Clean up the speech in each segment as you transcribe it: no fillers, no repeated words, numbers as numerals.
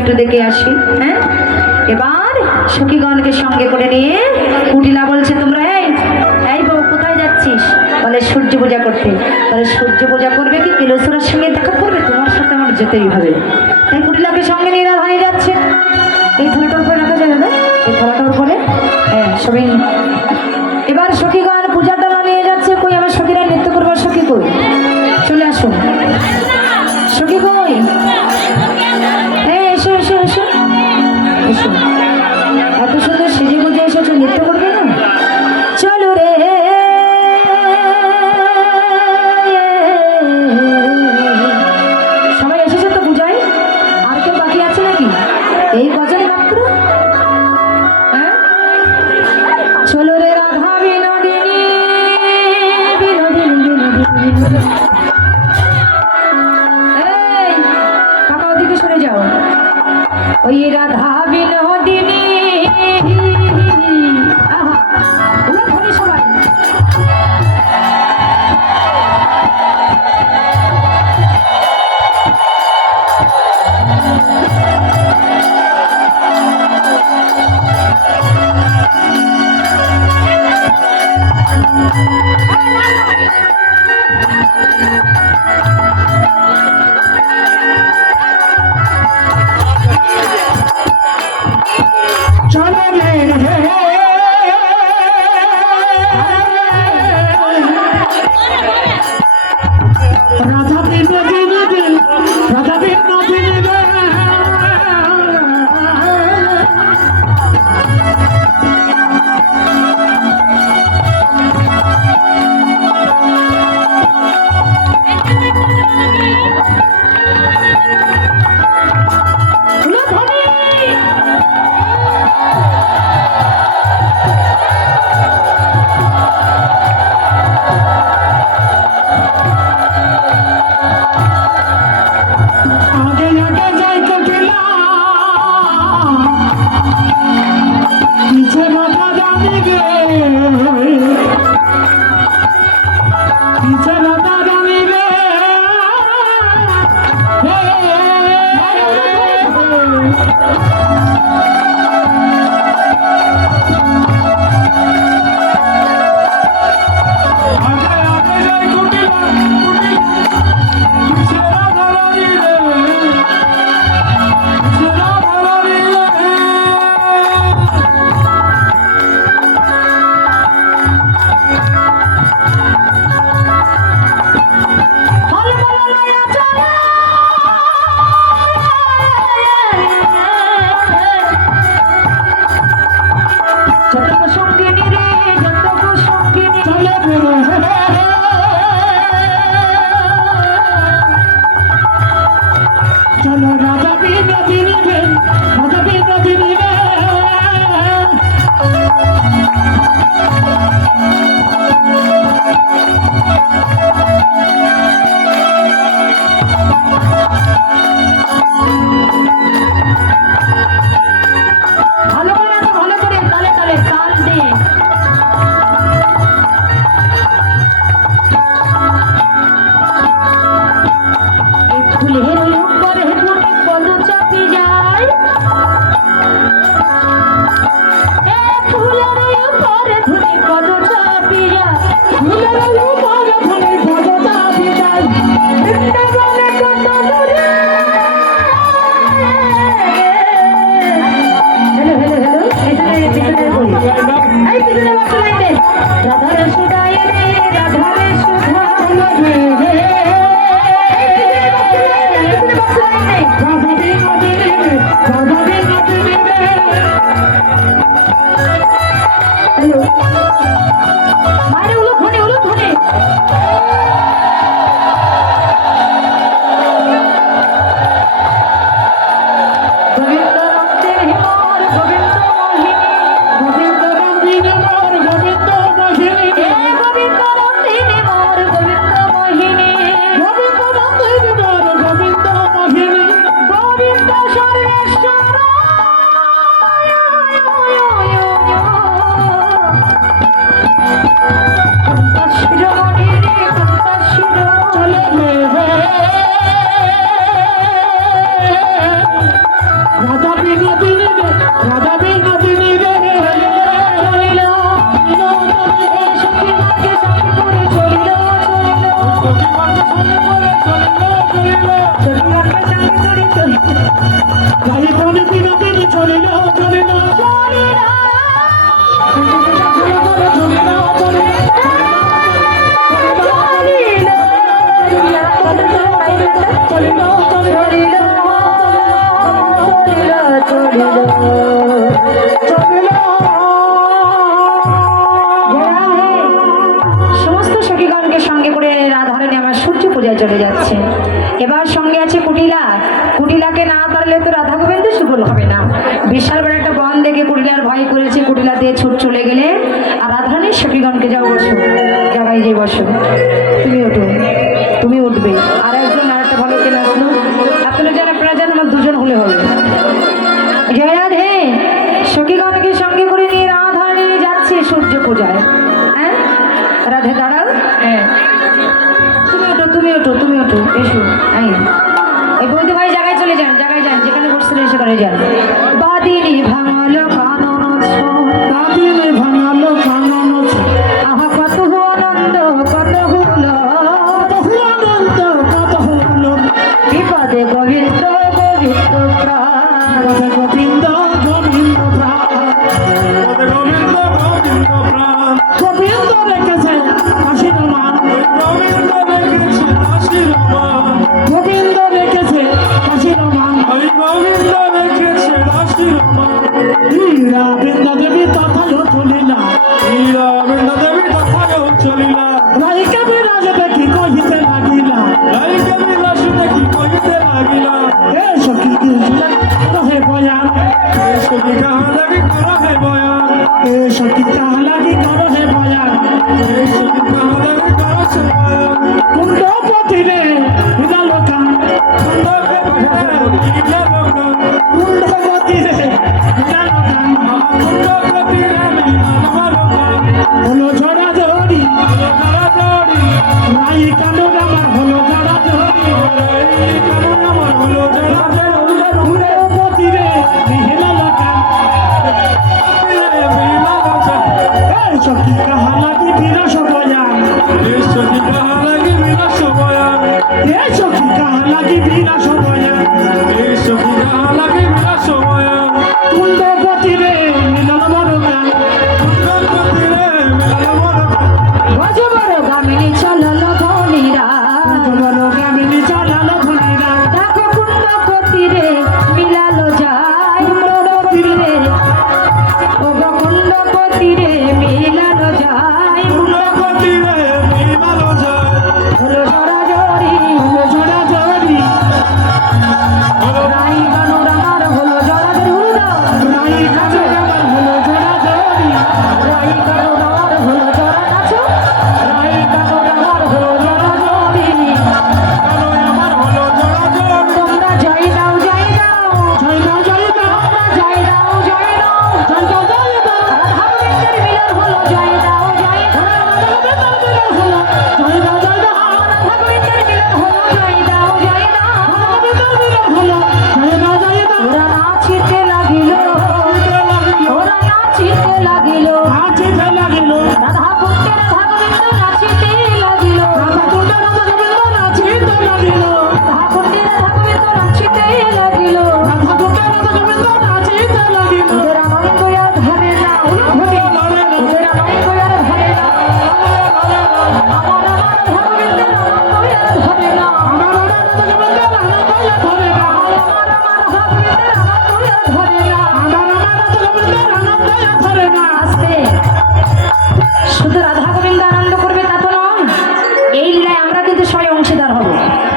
একটু দেখে আসি। হ্যাঁ, এবার সখীগণকে সঙ্গে করে নিয়ে কুটিলা বলছে, তোমরা এই এই বউ কোথায় যাচ্ছিস? বলে সূর্য পূজা করতে। বলে সূর্য পূজা করবে কি কেলেশ্বরের সঙ্গে দেখা করবে? তোমার সাথে আমার যেতেই হবে। তাই কুটিলাকে সঙ্গে নিয়ে রাধারানী যাচ্ছে। এই থালাটার উপরে রাখা যাবে না, এই থালাটার উপরে। হ্যাঁ, সবাই এবার সখীগণ পূজার ডালা নিয়ে যাচ্ছে। কই আমার সখীরা নৃত্য করবার সখী কই? চলে আসুন সখী কই? হ্যাঁ, এসো এসো এসো এসো। এত সুন্দর সেজে গুজে এসেছো, নৃত্য করবে না? চলো রে সবাই এসেছে তো পূজায়? আর কেউ বাকি আছে নাকি? এই গজল মাত্র। হ্যাঁ, চলো রে রাধা বিনোদিনী বিনোদিনী বিনোদিনী। এই কাকা ওদিকে সরে যাও। ওই রাধা বিনোদিনী। আহা, ওরা ধরে সবাই। চলো রে রাধা বিনোদিনী রে, রাধা বিনোদিনী রে। আগে আগে যাই কটিলা, পিছে রাধা রানী রে, পিছে রাধা রানী রে। আগে আগে যাই কটিলা, পিছে রাধা রানী রে, পিছে রাধা রানী রে। যতক সঙ্গিনী রে, যতক সঙ্গিনী। চলো রে চলো রাধা বিনোদিনী রে, রাধা বিনোদিনী রে। ভালো করে নাচো, ভালো করে তালে তালে তাল দিয়ে। সখীগণকে সঙ্গে করে রাধারানী আমার সূর্য পূজায় চলে যাচ্ছে। এবার সঙ্গে আছে কুটিলা। কুটিলাকে না পারলে তো রাধা গোবিন্দ সুফল হবে না। বিশাল বড় একটা বন দেখে কুটিলার ভয় করেছে, কুটিলা দিয়ে ছুট চলে গেলে আর রাধারানী সখীগণকে যাও বসো, যাবাই যে বসো, তুমি ওঠো, তুমি উঠবে। আর একজন আর একটা ভালো কেন আসলো, আপনারা যারা আপনারা জান আমার দুজন হলে হবে। জয় রাধে। সখীগণকে সঙ্গে করে নিয়ে রাধারানী যাচ্ছে সূর্য পূজায়। হ্যাঁ রাধে দাঁড়াও, হ্যাঁ তুমি ওঠো, তুমি ওঠো, তুমি ওঠো, এসো। এই বৌদি ভাই জায়গায় চলে যান, জায়গায় যান, যেখানে বসছিলেন সেখানে যান। বাদিনী ভাঙালো কানন কাদিনে ভাঙালো কানন আহা কত আনন্দ, কত হলো আনন্দ কত হলো বিপদে গোবিন্দ গোবিন্দ প্রাণ। গোবিন্দ গোবিন্দ প্রাণ গোবিন্দ গোবিন্দ প্রাণ গোবিন্দ রেখেছে কাশীর মান গোবিন্দ রেখেছে দাসীর মান গোবিন্দ রেখেছে কাশীর মান হরি গোবিন্দ রেখেছে দাসীর মান হীরা বৃন্দা দেবী তথায় চলিলা হীরা বৃন্দা দেবী তথায়ও চলিলা রাইকা বিরাজ দেখি কহিতে লাগিলা লাইকা বিলাস দেখি কহিতে লাগিলা এ সখী রহে বয়ান সখী কাহা লাগি করা হে বয়ান এ সখী তাহা লাগি করহে বয়ান সখী কাহা লাগি করা সে বয়ান কুণ্ডপতি রে হিরালো কান কুণ্ডকে বসে দিলা লোকান কুণ্ডপতি রে হিরালো কান কুণ্ডকে তীরে মিলালমা লোকান হলো ঝড়া ঝড়ি হলো তারা জড়ি রাই কানো আমার হলো ঝড়া ঝড়ি এই কারণ আমার হলো যারা জড়ি কুণ্ডপতি রে হিরালো কান তীরে মিলালো যায় এ সখী কাহা লাগি বিরাস বয়ান সখী কাহা লাগি বিলাস বয়ান এ সখী কাহা লাগি বিরাস বয়ান সখী কাহা লাগি বিলাস বয়ান কুণ্ডপতি রে মিলন মরগান কুণ্ডকে তীরে মিলালমা লোকান গজবর গামিনী চলল ধনীরা গামিনী চালালো ধনীরা দেখো কুণ্ড কতিরে মিলালো যায়, কুণ্ড কতিরে ও গো কুণ্ড কতিরে মিলালো যায়, কুণ্ডকে তীরে মিলালো যায় হলো জড়াজড়ি হলো ঝড়া ঝড়ি রাই বানর আমার হলো জড়াজড়ি উড়ো রাই কাছে আমার হলো ঝড়া ঝড়ি রাই বানর আমার হলো জড়া নাচো, রাই বানর আমার হলো জড়াজড়ি। কালো আমার হলো জড়া জড়ি তোমরা জয় দাও, জয় দাও, জয় দাও জয় দাও জয় দাও, জয় দাও, জয় দাও জয় দাও রাধা গোবিন্দের মিলন হলো, জয় দাও, জয় দাও, হলো জয় দাও জয় দাও রাধা গোবিন্দের মিলন হলো, জয় দাও, জয় দাও। হলো জয় দাও জয় দাও ওরা নাচিতে লাগিল, ওরা নাচিতে লাগিল, হাজিতে লাগিল রাধা কুণ্ডে রাধা গোবিন্দ নাচিতে লাগিল, রাধা কুণ্ড রাধা গোবিন্দ নাচিতে লাগিল রাধা কুণ্ডে রাধা গোবিন্দ নাচিতে লাগিল। রাধা কুণ্ড রাধা গোবিন্দ নাচিতে লাগিল ওদের আনন্দ আর ধরে না উলুধ্বনি, ওদের আনন্দ আর ধরে না, আমার রাধা গোবিন্দের আনন্দ আর ধরে না, আমার রাধা গোবিন্দ আনন্দ ধরে না আমার রাধা গোবিন্দের আনন্দ আর ধরে না। আমার রাধা গোবিন্দ আনন্দ ধরে না আস্তে, শুধু রাধা গোবিন্দ আনন্দ করবে তা তো নয়, এই লীলায় আমরা কিন্তু সবাই অংশীদার হব।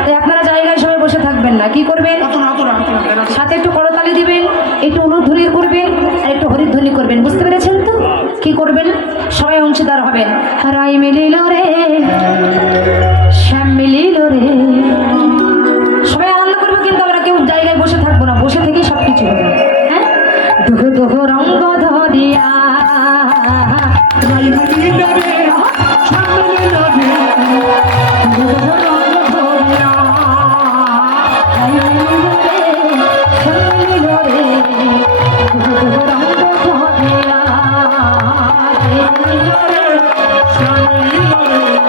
তাই আপনারা জায়গায় সবাই বসে থাকবেন না, কি করবেন? সাথে একটু করতালি দিবেন, একটু উলুধ্বনি করবেন আর একটু হরিধ্বনি করবেন, বুঝতে পেরেছেন তো? কি করবেন? সবাই অংশীদার হবেন। রাই মিলিল রে, শ্যাম মিলিল রে, সবাই আনন্দ করবো, কিন্তু আমরা কেউ জায়গায় বসে থাকবো না, বসে থেকেই সব কিছু হবে। হ্যাঁ, দুঃখ দুঃখ রঙ্গ ধরিয়া রাই মিলিল রে শ্যাম মিলিল রে রঙ্গ ধরিয়া রাই মিলিল রে, শ্যাম মিলিল রে, দুঃখ দুঃখ রঙ্গ ধরিয়া, শ্যাম মিলিল রে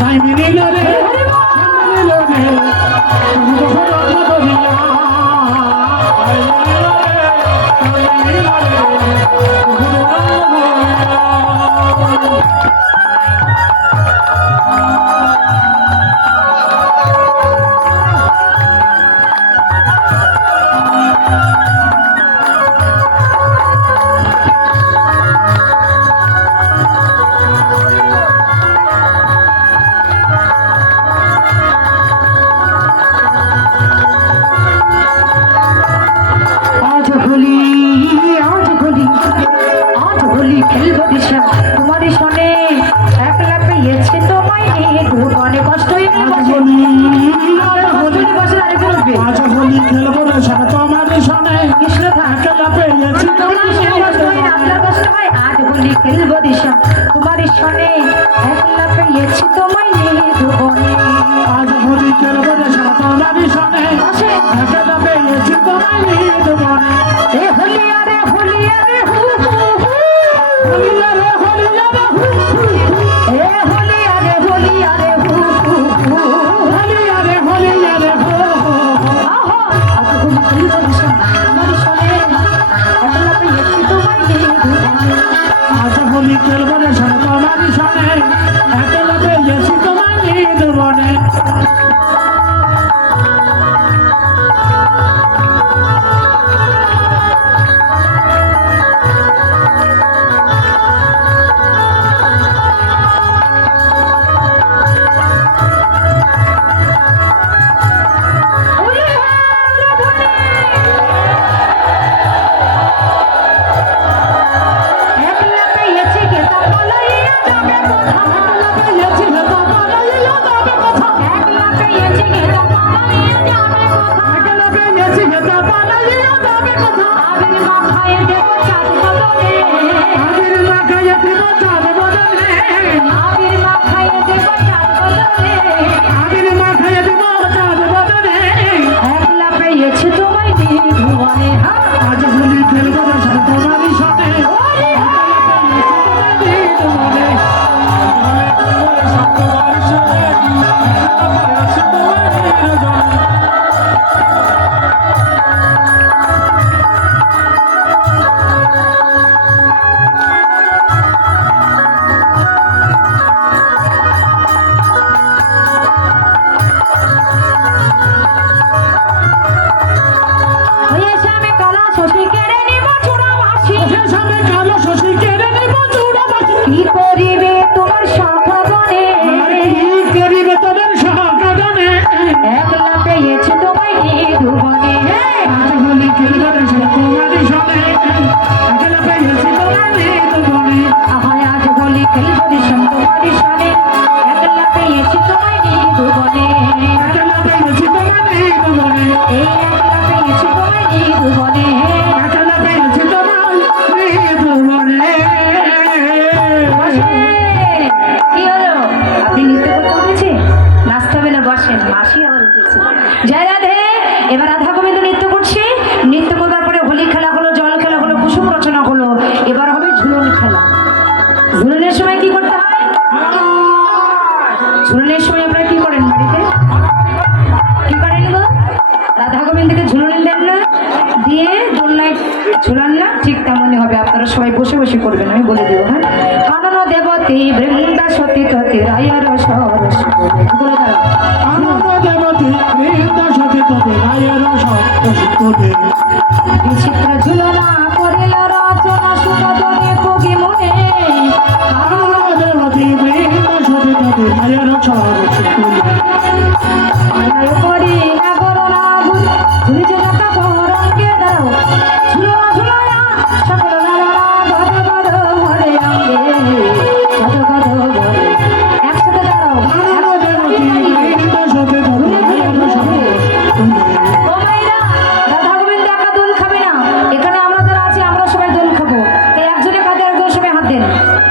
তাই মিলিল রে মিলিল রে রত্ন করিয়া খেলবো দিশা তোমার সনে একলা পেয়েছে তোমায় নিয়ে অনেক কষ্টই খেলবো রে সারা তোমার সনে কৃষ্ণ একলা পেয়েছি আপনার কষ্ট হয় আজ বলি খেলবো দিশা তোমার সনে একলা পেয়েছি তোমায় নিয়ে ভুবনে আজ হোলি খেলবো রে সারা তোমার সনে একলা পেয়েছি তোমার নিয়ে ভুবনে এ হোলি আরে হোলি আরে হু হু হু হোলি রে হোলি রে হু হু হু এ হোলি আরে হু হু হু হোলি রে হু হু হু আহো আজ বলি খেলবো দিশা তোমার সনে একলা পেয়েছি তোমায় নিয়ে ভুবনে আজ হোলি খেলবো রে সারা তোমার সনে একলা পেয়েছি তোমার নিয়ে ভুবনে একলা পেয়েছি কে তা বলাইয়া যাবে কোথা পেয়েছি রে তোমার লিয়া যাবে কথা একলা পেয়েছি কে তা বলাইয়া যাবে কোথা একলা পেয়েছি রে তোমার লিয়া যাবে কথা আবির মাখায় দেব চাঁদ বদনে আবির মাখায় দিব চাঁদ বদনে আবির মাখায় দেব চাঁদ বদনে আবির মাখায় দিব চাঁদ বদনে একলা পেয়েছি তোমায় নিয়ে ভুবনে আজ হোলি খেলবো রে সারা তোমার সনে হয়েছে আমি কালা শশী কেড়ে নিব চূড়া মাসি সামনে কালো শশী কেড়ে নিব চূড়া বাসি কি করিবে তোমার সখগণে কি করিবে তোদের সহগণে একলা পেয়েছি তোমায় নিয়ে ভুবনে আজ হোলি খেলবো রে সারা তোমার সনে একলা পেয়েছি তোমার নিয়ে ভুবনে আহায় আজ বলি খেলবো দিশম তোমার সনে একলা পেয়েছি তোমায় নিয়ে ভুবনে একলা পেয়েছি তোমার নিয়ে ভুবনে এই একলা পেয়েছি তোমায় নিয়ে ভুবনে একলা পেয়েছি তোমার নিয়ে ভুবনে বসেন। কি হলো আপনি নৃত্য করতে উঠেছে নাচতে হবে না বসেন মাসি আবার উঠেছে জয় রাধে এবার রাধা গোবিন্দ নৃত্য করছে নৃত্য করবার পরে হোলি খেলা হলো জল খেলা হলো কুসুম রচনা হলো এবার হবে ঝুলন খেলা ঝুলনের সময় কি করতে হয় ঝুলনের সময় আপনারা কি করেন বাড়িতে কি করেন গো রাধা গোবিন্দকে ঝুলন দেন না দিয়ে দোলনায় ঝুলান না ঠিক তেমনই হবে আপনারা সবাই বসে বসে করবেন আমি বলে দেবো হ্যাঁ কানন দেবতী বৃন্দা সতী ততি রায়ার সরস বলে দাঁড়াও আনন্দ দেবতী বৃন্দা সতী ততি রায়ের সত্যি বিচিত্র ঝুলনা করিল রচনা সুতনে কবি মনে আনন্দ দেবতী বৃন্দা সতী ততি রায়ের সত্যি আলয় করি না করোনা ভুল ঝুলি ঝুলাটা রঙ্গে দাঁড়াও ঝুলনা ঝুলনা সকল নারা গদ গদ ভরে রঙ্গে গদ গদ ভরে একসাথে দাঁড়াও আনন্দ দেবতী বৃন্দা সতী ততি রায়ের সত্যি ও মাইরা রাধা গোবিন্দ একা দোল খাবে না এখানে আমরা যারা আছি আমরা সবাই দোল খাবো এই একজনে কাঁধে একজন সবাই হাত দেন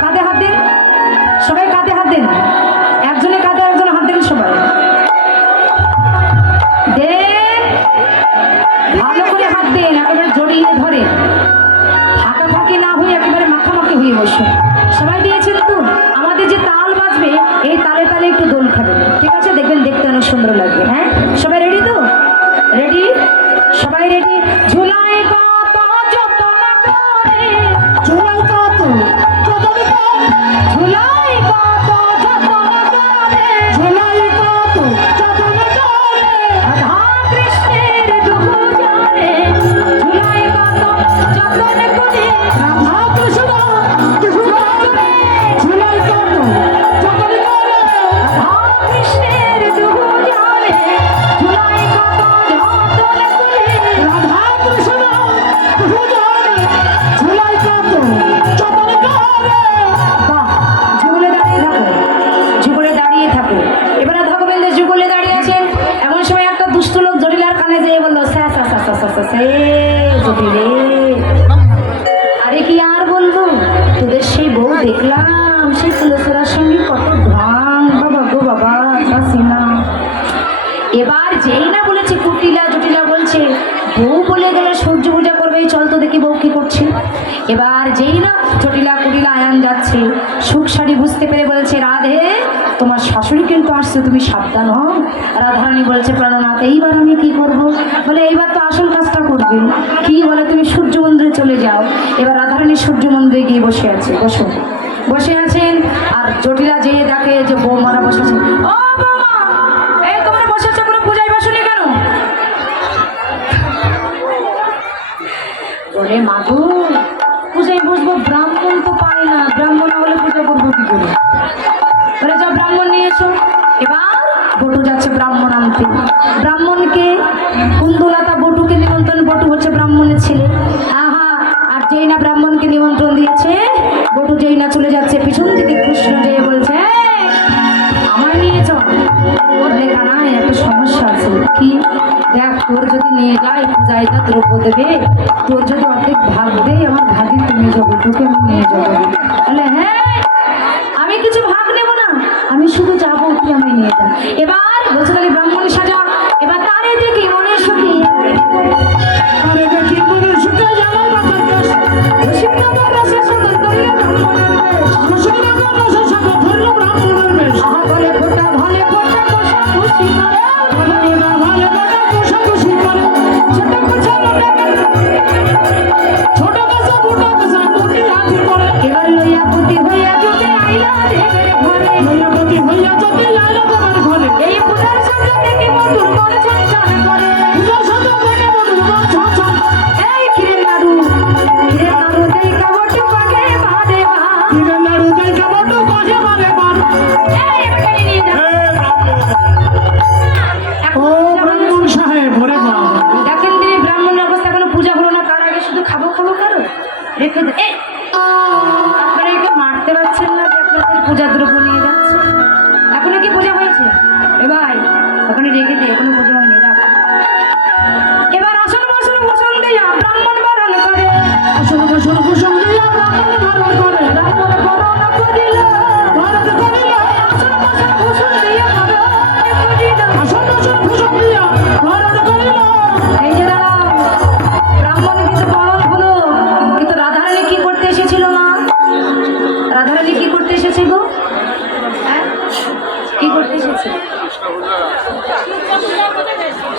কাঁধে হাত দেন সবাই কাঁধে হাত দেন একজনে কাঁধে একজন হাত দেন সবাই দেন ভালো করে হাত দেন একেবারে জড়িয়ে ধরে ফাঁকাফাঁকি না হয়ে একেবারে মাখামাখি হয়ে বসুন সবাই দিয়েছেন তো আমাদের যে তাল তাল বাজবে, এই তালে তালে একটু দোল খাবে, ঠিক আছে? দেখবেন দেখতে অনেক সুন্দর লাগবে। হ্যাঁ, সবাই রেডি তো? রেডি? সবাই রেডি? ঝুলাই কত যতন করে, ঝুলাই কত যতন করে, ঝুলাই কত যতন করে, ঝুলাই কত যতন করে, রাধা কৃষ্ণের দুঃখ জানে, ঝুলাই কত যতন করে, রাধা কৃষ্ণ দুজনে, ঝুলাই কত যতন করে, রাধা কৃষ্ণের দুঃখ জানে, ঝুলাই কত যতন করে। রাধা কৃষ্ণ দুজনে, ঝুলাই কত যতন করে। বাহ, যুগলে দাঁড়িয়ে থাকো, যুগলে দাঁড়িয়ে থাকো। এবারে ভগবেন্দ্র যুগলে দাঁড়িয়ে আছেন, এমন সময় একটা দুষ্ট লোক জটিলার কানে যেয়ে বললো, স্যা স্যা স্যা স্যা স্যা স্যা স্যা, জটিলে, আরে কি আর বলবো, তোদের সেই বউ দেখলাম, সেই তুলসীরার সঙ্গে কত ঢং, বাবা গো বাবা, বাসি না। এবার যেই না বলেছে কুটিলা, জটিলা বলছে বউ বলে গেলে সূর্য পূজা করবে, চল তো দেখি বউ কি করছে। এবার যেই না জটিলা কুটিলা আয়ান যাচ্ছে, সুখ শাড়ি বুঝতে পেরে বলছে, রাধে তোমার শাশুড়ি কিন্তু আসছে, তুমি সাবধান হও। রাধারানী বলছে, প্রাণনাথ এইবার আমি কি করব? বলে এইবার তো আসল কাজটা করবে। কি বলে, তুমি সূর্য মন্দিরে চলে যাও। এবার রাধারানী সূর্য মন্দিরে গিয়ে বসে আছে, বসে আছেন। আর জটিলা যেয়ে দেখে যে বৌমারা বসেছে। ও বৌমা, এই তোমরা বসেছো, কোনো পূজায় বসনি কেন? বলে, মাগো পূজায় বসবো, ব্রাহ্মণ তো পাই না, ব্রাহ্মণ না হলে পূজা করবো কি করে? বলে, যাও ব্রাহ্মণ নিয়ে এসো। এবার বটু যাচ্ছে ব্রাহ্মণ আনতে। ব্রাহ্মণকে কুন্দলতা বটুকে নিমন্ত্রণ, বটু হচ্ছে ব্রাহ্মণের ছেলে। আহা, আর যেই না ব্রাহ্মণকে নিমন্ত্রণ দিয়েছে, বটু যেই না চলে যাচ্ছে, পিছন থেকে কৃষ্ণ যেয়ে বলছে, "এই, আমায় নিয়ে চল।" বললে, কানাই একটা সমস্যা আছে। কি? দেখ, তোর যদি নিয়ে যাই পূজায় যা দ্রব্য দেবে, তোর যদি অর্ধেক ভাগ দেয়, আমার ভাগে কমে যাবো, তোকে আমি নিয়ে যাবো। বলে, হ্যাঁ, আমি কিছু ভাগ নেব না, আমি শুধু যাবো, তুই আমি নিয়ে যা। এবার বলছে, তাহলে ব্রাহ্মণ সাজা। এবার তারে দেখি মনে সুখী, আরে দেখি মনে সুখে আমার মাথার কাশ, রসিকনগর রসে সুন্দর করিল ব্রাহ্মণের বেশ। রসিকনগর রসে সাগর ধরল ব্রাহ্মণের বেশ। আহা, ভলে ফোটা কষা খুশি করে, ভালো না ভালো না কোষাকুষি করে, ছোট কোছা ছোট কাঁচা মোটা কাঁচা কুটি হাতি করে। এবার লইয়া কুটি হইয়া যদি আইলা দেবের ঘরে, লইয়াপতি হইয়া যদি আইলো তোমার ঘরে, এই পূজার সাজা দেখি মধুর মন ছনছন করে। পূজার সাজা দেখে মধুর মন ছনছন করে। এই ক্ষীরের নাড়ু দেই কাবট পাকে বাদে বা, ক্ষীরের নাড়ু দেইখা বটু কহে বারে বার। এই এবারে নিয়ে যা। ও ব্রাহ্মণ সাহেব, ওরে বাবা, দেখেন তিনি ব্রাহ্মণের অবস্থা, কোনো পূজা হলো না, তার আগে শুধু খাবো খাবো কারো রেখে দে। এই, আপনারা একে মারতে পারছেন না যে আপনাদের পূজার দ্রব্য নিয়ে যাচ্ছে? এখনো কি পূজা হয়েছে? এ ভাই, ওখানে রেখে দে, এখনো পূজা হয়নি, রাখ। এবার আসন বসন বসন দিয়া ব্রাহ্মণ বারণ করে, আসল বসল কুসুম দিয়া ব্রাহ্মণ ধারণ করে। ব্রাহ্মণ বরণ করিল, ভারত করিল, আসন বসন বসন দিয়া বরণ করিল। আসল বসল কুসুম দিয়া ভারত করিল। এই যে দাঁড়াও, ব্রাহ্মণ কিন্তু বরণ হলো, কিন্তু রাধারানী কি করতে এসেছিল মা? রাধারানী কি করতে এসেছে গো? হ্যাঁ, কি করতে এসেছে?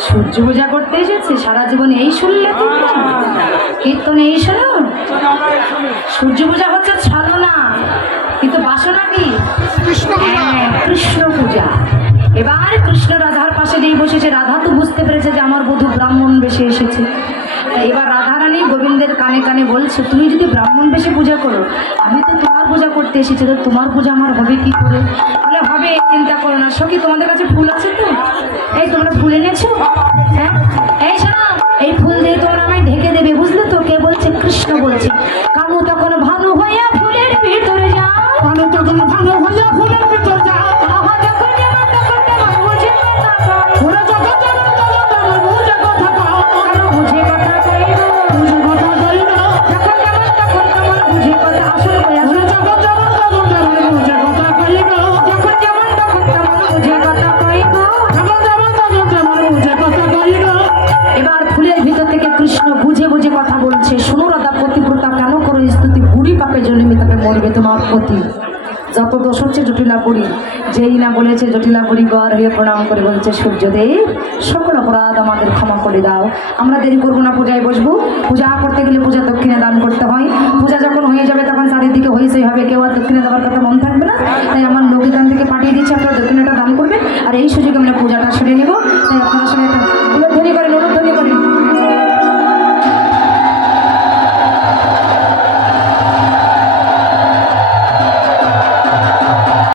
সূর্য পূজা করতে এসেছে। সারা জীবন এই শুনলে তোমরা? কীর্তনে এই শোনো? সূর্য পূজা হচ্ছে ছলনা, কিন্তু বাসনা কি? হ্যাঁ, কৃষ্ণ পূজা। এবার কৃষ্ণ রাধার পাশে যেই বসেছে, রাধা তো বুঝতে পেরেছে যে আমার বধূ ব্রাহ্মণ বেশে এসেছে। এবার রাধারানী গোবিন্দের কানে কানে বলছে, তুমি যদি ব্রাহ্মণ বেশে পূজা করো, আমি তো তোমার পূজা করতে এসেছি, তো তোমার পূজা আমার হবে কি করে? বলে, হবে, চিন্তা করো না। সখী, তোমাদের কাছে ফুল আছে তো? এই তোমরা ফুল এনেছো? হ্যাঁ, এই শোনো, এই ফুল দিয়ে তোমরা আমায় ঢেকে দেবে, বুঝলে তো? কে বলছে? কৃষ্ণ বলছে। কামু তখন ভানু হইয়া ফুলের ভিতরে যাও, কানু তখন ভালো হইয়া ফুলের ভিতর যাও। আহা, যখন যেমন তখন তেমন বুঝে কথা কও। ওরা যখন যেমন তখন তেমন বুঝে কথা কও। কারো বুঝে কথা কইব, বুঝে কথা কই না। যখন যেমন তখন তেমন বুঝে কথা। আসল বলে, ওরা যখন যেমন তখন তেমন বুঝে কথা কই না। যখন যেমন তখন তেমন বুঝে কথা কইব। যখন যেমন তখন তেমন বুঝে কথা কই না। এবার ফুলের ভিতর থেকে কৃষ্ণ বুঝে বুঝে কথা বলছে, শোনো রাধা পতিব্রতা, কেন করো স্তুতি? বুড়ি পাপে জন্মে তবে মরবে তোমার পতি। যত দোষ হচ্ছে জটিলা বুড়ি, যেই না বলেছে জটিলা বুড়ি গড় হয়ে প্রণাম করে বলছে সূর্যদেব সকল অপরাধ আমাদের ক্ষমা করে দাও, আমরা দেরি করবো না, পূজায় বসবো। পূজা করতে গেলে পূজা দক্ষিণে দান করতে হয়, পূজা যখন হয়ে যাবে তখন চারিদিকে হয়েছেই হবে, কেউ আর দক্ষিণে দেওয়ার কথা মন থাকবে না। তাই আমার লৌকিক